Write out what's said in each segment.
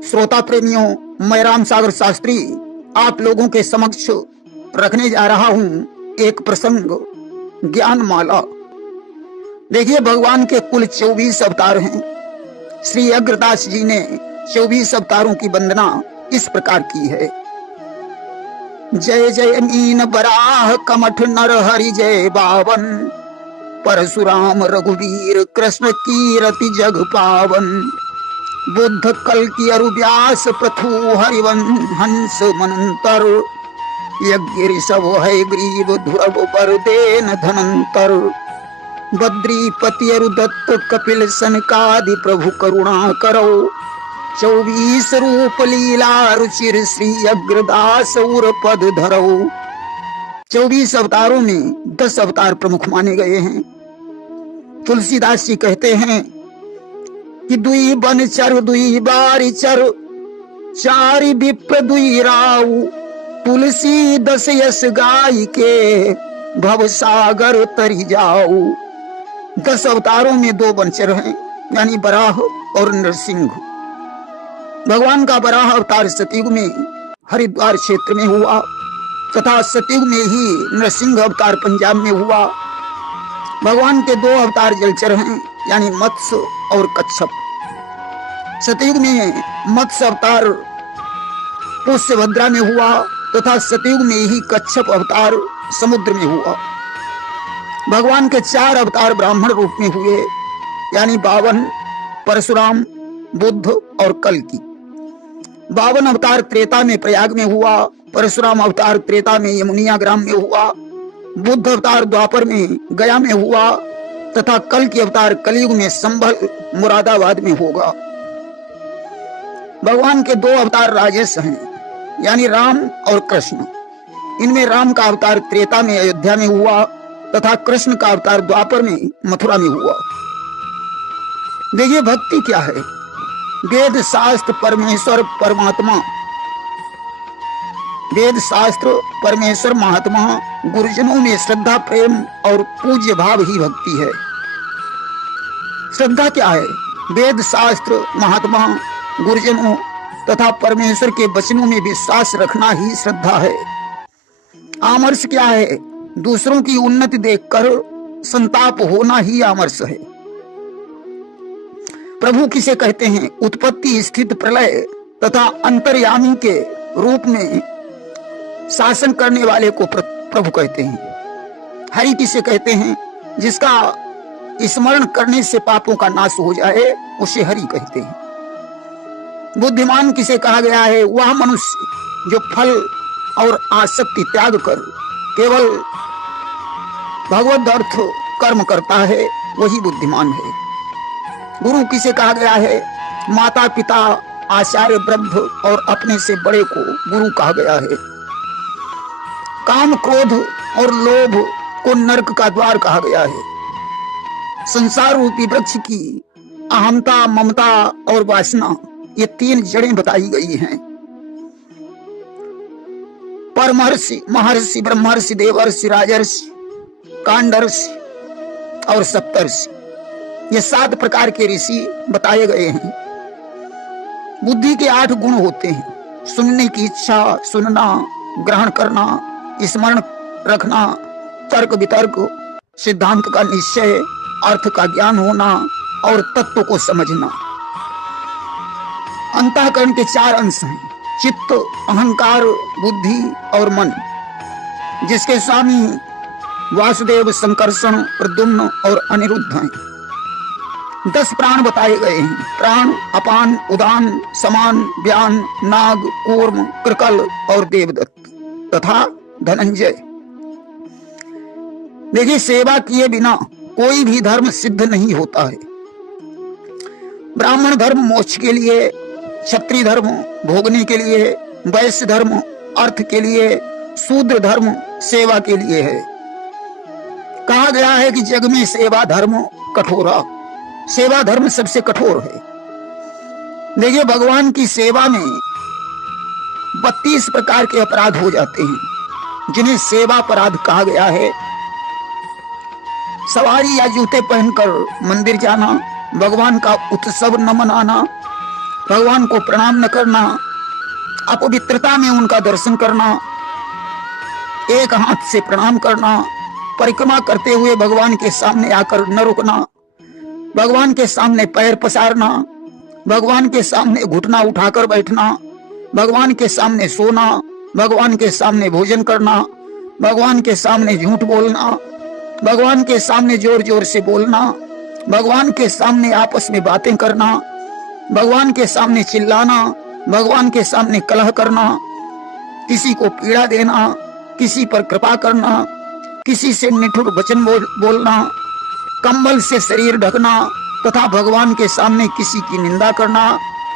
श्रोता प्रेमियों, मैं राम सागर शास्त्री आप लोगों के समक्ष रखने जा रहा हूं एक प्रसंग, ज्ञान माला। देखिए, भगवान के कुल 24 अवतार हैं। श्री अग्रदास जी ने 24 अवतारों की वंदना इस प्रकार की है। जय जय मीन बराह कमठ नर हरि जय बावन, परशुराम रघुवीर कृष्ण कीरति जग पावन। बुद्ध कल की अरु व्यास प्रथु हरिवन हंस मनंतर, यज्ञ ऋषभ है ग्रीव ध्रुव पर देन धनंतर। बद्रीपति अरु दत्त कपिल सनकादि प्रभु करुणा करो, 24 रूप लीला रुचिर श्री अग्रदास उर पद धरो। 24 अवतारों में 10 अवतार प्रमुख माने गए हैं। तुलसीदास जी कहते हैं कि दुई बन चर दुई बारी चर, चारि विप्र दुई राऊ। तुलसी 10 यस गाय के, भव सागर तरी जाऊ। 10 अवतारों में 2 बनचर हैं, यानी बराह और नरसिंह। भगवान का बराह अवतार सतयुग में हरिद्वार क्षेत्र में हुआ तथा सतयुग में ही नरसिंह अवतार पंजाब में हुआ। भगवान के 2 अवतार जलचर हैं, यानी मत्स्य और कच्छप। सतयुग में मत्स्य अवतार पुष्यभद्रा में हुआ तथा सतयुग में ही कच्छप अवतार समुद्र में हुआ। भगवान के 4 अवतार ब्राह्मण रूप में हुए, यानी 52, परशुराम, बुद्ध और कल्कि। 52 अवतार त्रेता में प्रयाग में हुआ, परशुराम अवतार त्रेता में यमुनिया ग्राम में हुआ, बुद्ध अवतार द्वापर में गया में हुआ तथा कल्कि अवतार कलयुग में संभल मुरादाबाद में होगा। भगवान के 2 अवतार राजेश हैं, यानी राम और कृष्ण। इनमें राम का अवतार त्रेता में अयोध्या में हुआ तथा कृष्ण का अवतार द्वापर में मथुरा में हुआ। देखिए, भक्ति क्या है। वेद शास्त्र परमेश्वर परमात्मा, वेद शास्त्र परमेश्वर महात्मा, गुरुजनों में श्रद्धा प्रेम और पूज्य भाव ही भक्ति है। श्रद्धा क्या है? वेद शास्त्र महात्मा, गुरुजनों तथा परमेश्वर के वचनों में विश्वास रखना ही श्रद्धा है। आमर्ष क्या है? दूसरों की उन्नति देखकर संताप होना ही आमर्ष है। प्रभु किसे कहते हैं? उत्पत्ति स्थिति प्रलय तथा अंतर्यामी के रूप में शासन करने वाले को प्रभु कहते हैं। हरि किसे कहते हैं? जिसका स्मरण करने से पापों का नाश हो जाए, उसे हरि कहते हैं। बुद्धिमान किसे कहा गया है? वह मनुष्य जो फल और आसक्ति त्याग कर केवल भगवद अर्थ कर्म करता है, वही बुद्धिमान है। गुरु किसे कहा गया है? माता पिता, आचार्य, वृद्ध और अपने से बड़े को गुरु कहा गया है। काम, क्रोध और लोभ को नरक का द्वार कहा गया है। संसार रूपी वृक्ष की अहमता, ममता और वासना, ये 3 जड़ें बताई गई हैं। परमहर्षि, महर्षि, ब्रह्मर्षि, देवर्षि, राजर्षि, कांडर्षि और सप्तर्षि, ये 7 प्रकार के ऋषि बताए गए हैं। बुद्धि के 8 गुण होते हैं। सुनने की इच्छा, सुनना, ग्रहण करना, स्मरण रखना, तर्क वितर्क, सिद्धांत का निश्चय, अर्थ का ज्ञान होना और तत्व को समझना। अंतःकरण के 4 अंश हैं: चित्त, अहंकार, बुद्धि और मन, जिसके स्वामी वासुदेव, संकर्षण, प्रद्युम्न और अनिरुद्ध हैं। 10 प्राण बताए गए हैं: प्राण, अपान, उदान, समान, व्यान, नाग, कूर्म, कृकल और देवदत्त तथा धनंजय। देखिए, सेवा किए बिना कोई भी धर्म सिद्ध नहीं होता है। ब्राह्मण धर्म मोक्ष के लिए, क्षत्रिय धर्म भोगने के लिए, वैश्य धर्म अर्थ के लिए, शूद्र धर्म सेवा के लिए है। कहा गया है कि जग में सेवा धर्म कठोरा, सेवा धर्म सबसे कठोर है। देखिए, भगवान की सेवा में 32 प्रकार के अपराध हो जाते हैं, जिन्हें सेवा अपराध कहा गया है। सवारी या जूते पहनकर मंदिर जाना, भगवान का उत्सव न मनाना, भगवान को प्रणाम न करना, अपवित्रता में उनका दर्शन करना, एक हाथ से प्रणाम करना, परिक्रमा करते हुए भगवान के सामने आकर न रुकना, भगवान के सामने पैर पसारना, भगवान के सामने घुटना उठाकर बैठना, भगवान के सामने सोना, भगवान के सामने भोजन करना, भगवान के सामने झूठ बोलना, भगवान के सामने जोर जोर से बोलना, भगवान के सामने आपस में बातें करना, भगवान के सामने चिल्लाना, भगवान के सामने कलह करना, किसी को पीड़ा देना, किसी पर कृपा करना, किसी से निठुर वचन बोलना, कंबल से शरीर ढकना तथा भगवान के सामने किसी की निंदा करना,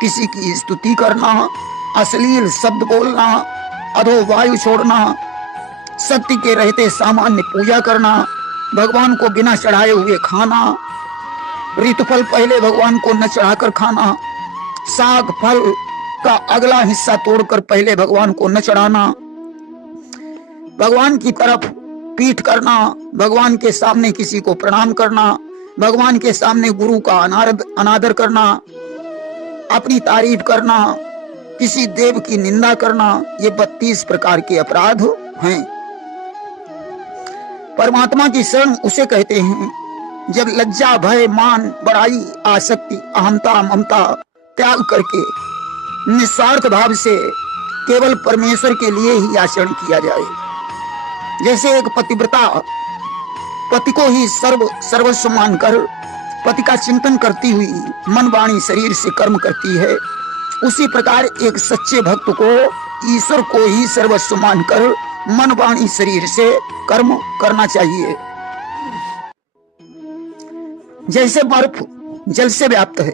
किसी की स्तुति करना, अश्लील शब्द बोलना, अधो वायु छोड़ना, शक्ति के रहते सामान्य पूजा करना, भगवान को बिना चढ़ाए हुए खाना, ऋतुफल पहले भगवान को न चढ़ाकर खाना, साग फल का अगला हिस्सा तोड़कर पहले भगवान को न चढ़ाना, भगवान की तरफ पीठ करना, भगवान के सामने किसी को प्रणाम करना, भगवान के सामने गुरु का अनादर करना, अपनी तारीफ करना, किसी देव की निंदा करना, ये 32 प्रकार के अपराध हैं। परमात्मा की शरण उसे कहते हैं जब लज्जा, भय, मान, बड़ाई, आसक्ति, अहंता, ममता त्याग करके निस्वार्थ भाव से केवल परमेश्वर के लिए ही आचरण किया जाए। जैसे एक पतिव्रता पति को ही सर्वस्व मानकर पति का चिंतन करती हुई मन, वाणी, शरीर से कर्म करती है, उसी प्रकार एक सच्चे भक्त को ईश्वर को ही सर्वस्व मानकर मन, वाणी, शरीर से कर्म करना चाहिए। जैसे बर्फ जल से व्याप्त है,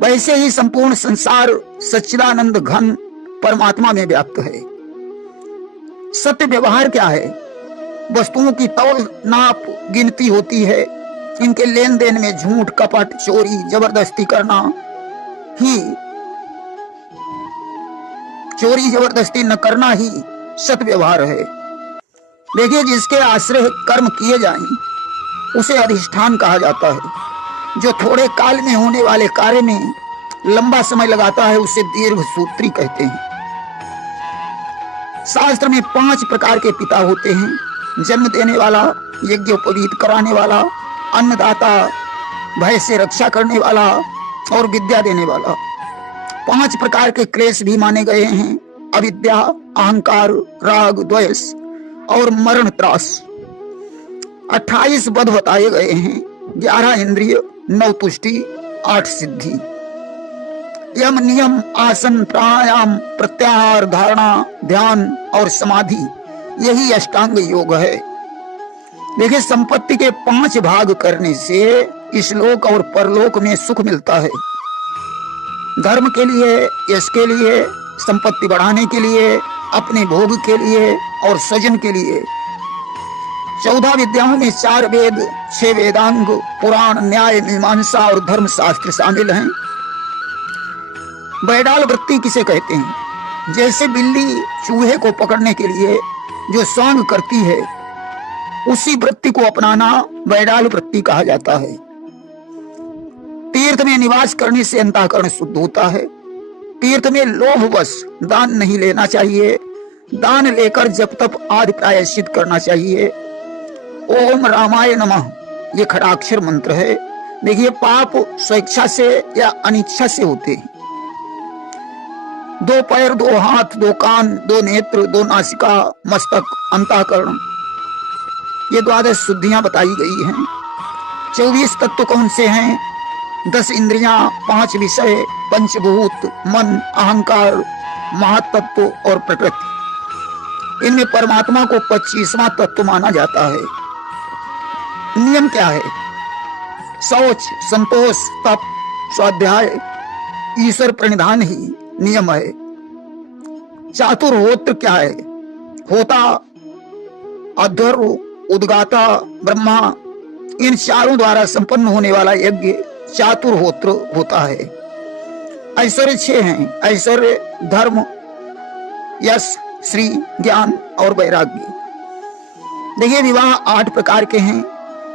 वैसे ही संपूर्ण संसार सच्चिदानंद घन परमात्मा में व्याप्त है। सत्य व्यवहार क्या है? वस्तुओं की तौल नाप गिनती होती है, इनके लेन देन में झूठ, कपट, चोरी, जबरदस्ती करना ही, चोरी जबरदस्ती न करना ही सत्य व्यवहार है। देखिए, जिसके आश्रय कर्म किए जाएं उसे अधिष्ठान कहा जाता है। जो थोड़े काल में होने वाले कार्य में लंबा समय लगाता है उसे दीर्घ सूत्री कहते हैं। शास्त्र में 5 प्रकार के पिता होते हैं: जन्म देने वाला, यज्ञोपवीत कराने वाला, अन्नदाता, भय से रक्षा करने वाला और विद्या देने वाला। 5 प्रकार के क्लेश भी माने गए हैं: अविद्या, अहंकार, राग, द्वेष और मरण त्रास। 28 वध बताए गए हैं: 11 इंद्रिय, 9 तुष्टि, 8 सिद्धि। यम, नियम, आसन, प्राणायाम, प्रत्याहार, धारणा, ध्यान और समाधि, यही अष्टांग योग है। देखिए, संपत्ति के 5 भाग करने से इस लोक और परलोक में सुख मिलता है। धर्म के लिए, यश के लिए, संपत्ति बढ़ाने के लिए, अपने भोग के लिए और स्वजन के लिए। 14 विद्याओं में 4 वेद, 6 वेदांग, पुराण, न्याय, मीमांसा और धर्म शास्त्र शामिल हैं। बैडाल वृत्ति किसे कहते हैं? जैसे बिल्ली चूहे को पकड़ने के लिए जो सांग करती है, उसी वृत्ति को अपनाना बैडाल वृत्ति कहा जाता है। तीर्थ में निवास करने से अंतःकरण शुद्ध होता है। तीर्थ में लोभवश दान नहीं लेना चाहिए। दान लेकर जप तप आदि प्रायश्चित करना चाहिए। ओम रामाय नमः, ये खड़ाक्षर मंत्र है। देखिए, पाप स्वेच्छा से या अनिच्छा से होते हैं। 2 पैर, 2 हाथ, 2 कान, 2 नेत्र, 2 नासिका, मस्तक, अंतःकरण, ये 12 शुद्धियां बताई गई हैं। 24 तत्व कौन से हैं? 10 इंद्रियां, 5 विषय, पंचभूत, मन, अहंकार, महातत्व और प्रकृति। इनमें परमात्मा को 25वां तत्व माना जाता है। नियम क्या है? शौच, संतोष, तप, स्वाध्याय, ईश्वर प्रणिधान ही नियम है। चातुर्होत्र क्या है? होता, अध्वर्य, उद्गाता, ब्रह्मा, इन चारों द्वारा संपन्न होने वाला यज्ञ चातुर्होत्र होता है। ऐश्वर्य 6 हैं: ऐश्वर्य, धर्म, यश, श्री, ज्ञान और वैराग्य। देखिए, विवाह 8 प्रकार के हैं।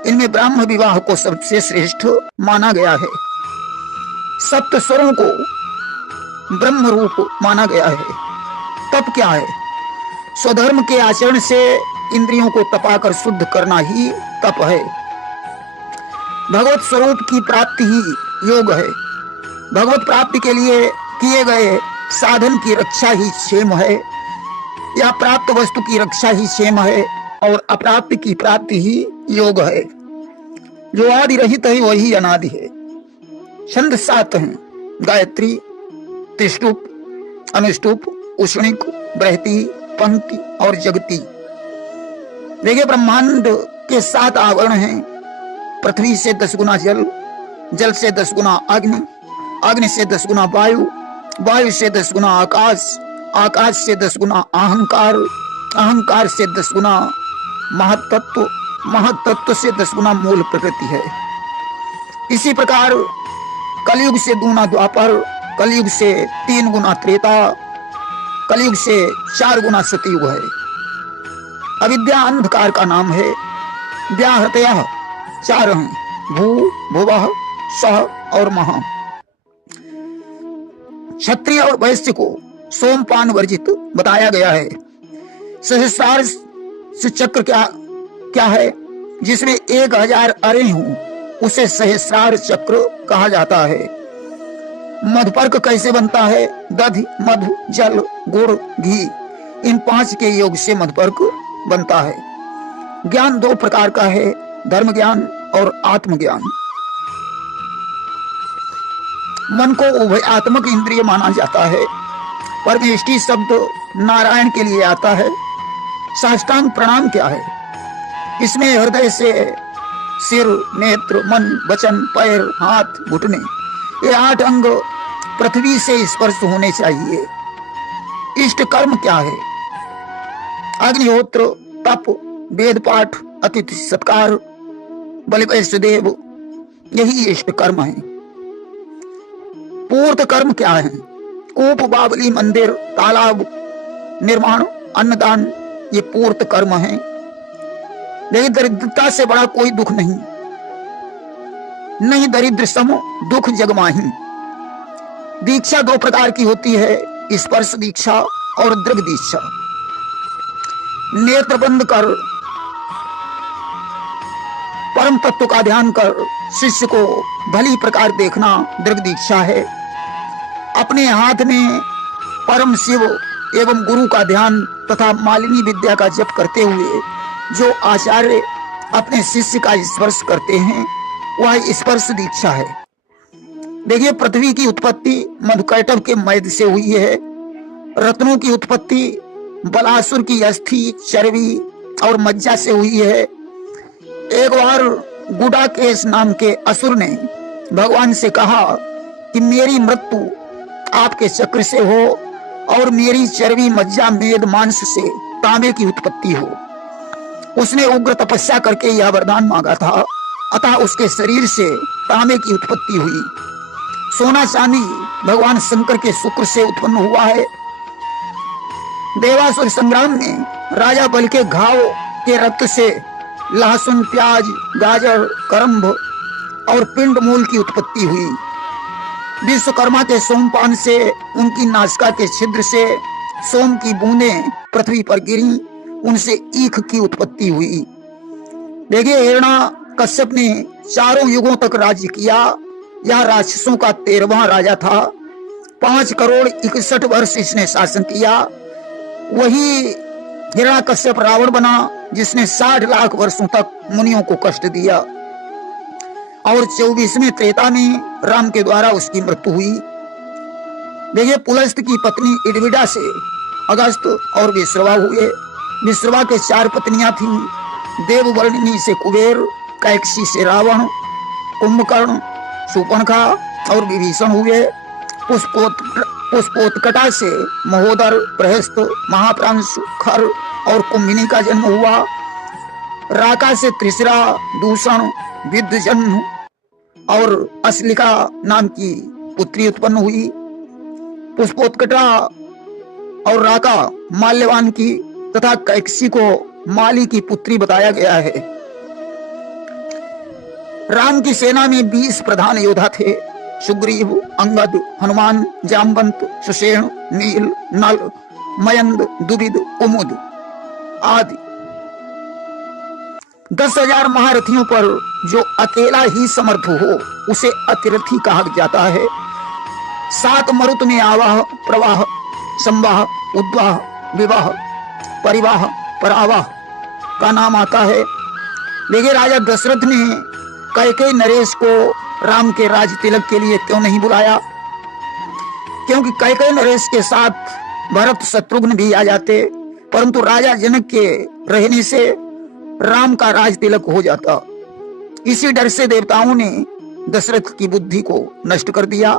इनमें ब्राह्म विवाह को सबसे श्रेष्ठ माना गया है। सप्त स्वरों को ब्रह्म रूप माना गया है। तप क्या है? स्वधर्म के आचरण से इंद्रियों को तपाकर शुद्ध करना ही तप है। भगवत स्वरूप की प्राप्ति ही योग है। भगवत प्राप्ति के लिए किए गए साधन की रक्षा ही क्षेम है, या प्राप्त वस्तु की रक्षा ही क्षेम है, और अप्राप्त की प्राप्ति ही योग है। जो आदि रहित है वही अनादि है। छंद 7 हैं: गायत्री, त्रिष्टुप, अनुष्टुप, उष्णिक, बृहति, पंक्ति और जगती। देखिए, ब्रह्मांड के 7 आवरण हैं। पृथ्वी से 10 गुना जल, जल से 10 गुना अग्नि, अग्नि से 10 गुना वायु, वायु से 10 गुना आकाश, आकाश से 10 गुना अहंकार, अहंकार से 10 गुना महत्तत्व, महत्तत्व से 10 गुना मूल प्रकृति है। इसी प्रकार कलयुग से 2 गुना द्वापर, कलयुग से 3 गुना त्रेता, कलयुग से 4 गुना सतयुग है। अविद्या अंधकार का नाम है। व्याहृतयः 4 हैं: भू, भुवः, सः और महा। क्षत्रिय और वैश्य को सोमपान वर्जित बताया गया है। सहस्रार से चक्र क्या है? जिसमें 1000 अरे हों उसे सहस्रार चक्र कहा जाता है। मधुपर्क कैसे बनता है? दधि, मधु, जल, गुड़, घी, इन 5 के योग से मधुपर्क बनता है। ज्ञान 2 प्रकार का है: धर्म ज्ञान और आत्मज्ञान। मन को उभयात्मक इंद्रिय माना जाता है। परमेष्टि शब्द नारायण के लिए आता है। साष्टांग प्रणाम क्या है? इसमें हृदय से सिर, नेत्र, मन, वचन, पैर, हाथ, घुटने, ये 8 अंग पृथ्वी से स्पर्श होने चाहिए। इष्ट कर्म क्या है? अग्निहोत्र, तप, वेद पाठ, अतिथि सत्कार, बलि वैष्णदेव, यही इष्ट कर्म है। पूर्त कर्म क्या है? कूप, बावली, मंदिर, तालाब निर्माण, अन्नदान, ये पूर्त कर्म है। लेकिन दरिद्रता से बड़ा कोई दुख नहीं, नहीं दरिद्र सम दुख जगमाही। दीक्षा 2 प्रकार की होती है: स्पर्श दीक्षा और दृग दीक्षा। नेत्र बंद कर परम तत्व का ध्यान कर शिष्य को भली प्रकार देखना दृग दीक्षा है। अपने हाथ में परम शिव एवं गुरु का ध्यान तथा मालिनी विद्या का जप करते हुए जो आचार्य अपने शिष्य का स्पर्श करते हैं वह स्पर्श दीक्षा है। देखिए, पृथ्वी की उत्पत्ति मधुकैटभ के मैद से हुई है। रत्नों की उत्पत्ति बलासुर की अस्थि, चर्बी और मज्जा से हुई है। एक बार गुडाकेश नाम के असुर ने भगवान से कहा कि मेरी मृत्यु आपके चक्र से हो और मेरी चर्बी, मज्जा, मेद, मांस से तांबे की उत्पत्ति हो। उसने उग्र तपस्या करके यह वरदान मांगा था, अतः उसके शरीर से तांबे की उत्पत्ति हुई। सोना चांदी भगवान शंकर के शुक्र से उत्पन्न हुआ है। देवासुर संग्राम में राजा बल के घाव के रक्त से लहसुन, प्याज, गाजर, करम्भ और पिंड मूल की उत्पत्ति हुई। विश्वकर्मा के सोमपान से उनकी नासिका के छिद्र से सोम की बूंदें पृथ्वी पर गिरी, उनसे ईख की उत्पत्ति हुई। देखिए, हिरण्यकश्यप ने 4 युगों तक राज्य किया। यह राक्षसों का 13वां राजा था। 5 करोड़ 61 वर्ष इसने शासन किया। वही हिरण्यकश्यप रावण बना जिसने 60 लाख वर्षों तक मुनियों को कष्ट दिया, और 24वें त्रेता में राम के द्वारा उसकी मृत्यु हुई। देखिए, पुलस्त की पत्नी इडविडा से अगस्त और विश्रवा हुए। विश्रवा के 4 पत्नियां थीं। देववर्णिनी से कुबेर, कैकसी से रावण, कुंभकर्ण, शूर्पणखा और विभीषण हुए। पुष्पोत्कटा से महोदर, प्रहस्त, महाप्रांशु, खर और कुंभिनी का जन्म हुआ। राका से त्रिशिरा, दूषण, विद्यजन्म और अश्लिका नाम की पुत्री उत्पन्न हुई। पुष्पोत्कटा और राका माल्यवान की तथा कैकसी को माली की पुत्री बताया गया है। राम की सेना में 20 प्रधान योद्धा थे। सुग्रीव, अंगद, हनुमान, जामवंत, सुषेण, नील, नल, मयंद, दुविद, कुमुद आदि 10,000 महारथियों पर जो अकेला ही समर्थ हो उसे अतिरथी कहा जाता है। 7 मरुत में आवाह, प्रवाह, संवाह, उद्वाह, विवाह, परिवाह, परावाह का नाम आता है। देखिए, राजा दशरथ ने कैकेयी नरेश को राम के राज तिलक के लिए क्यों नहीं बुलाया? क्योंकि कैकेयी नरेश के साथ भरत शत्रुघ्न भी आ जाते, परंतु राजा जनक के रहने से राम का राज तिलक हो जाता। इसी डर से देवताओं ने दशरथ की बुद्धि को नष्ट कर दिया।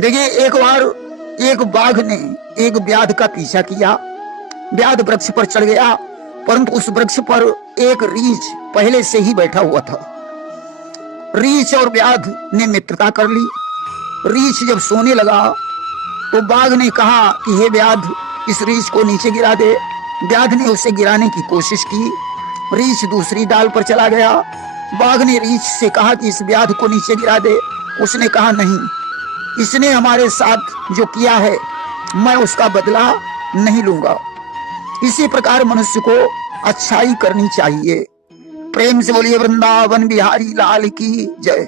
देखिए, एक बार एक बाघ ने एक व्याध का पीछा किया। व्याध वृक्ष पर चढ़ गया, परंतु उस वृक्ष पर एक रीछ पहले से ही बैठा हुआ था। रीछ और व्याध ने मित्रता कर ली। रीछ जब सोने लगा तो बाघ ने कहा कि हे व्याध, इस रीछ को नीचे गिरा दे। व्याध ने उसे गिराने की कोशिश की। रीछ दूसरी डाल पर चला गया। बाघ ने रीछ से कहा कि इस व्याध को नीचे गिरा दे। उसने कहा नहीं, इसने हमारे साथ जो किया है मैं उसका बदला नहीं लूंगा। इसी प्रकार मनुष्य को अच्छाई करनी चाहिए। प्रेम से बोलिए वृंदावन बिहारी लाल की जय।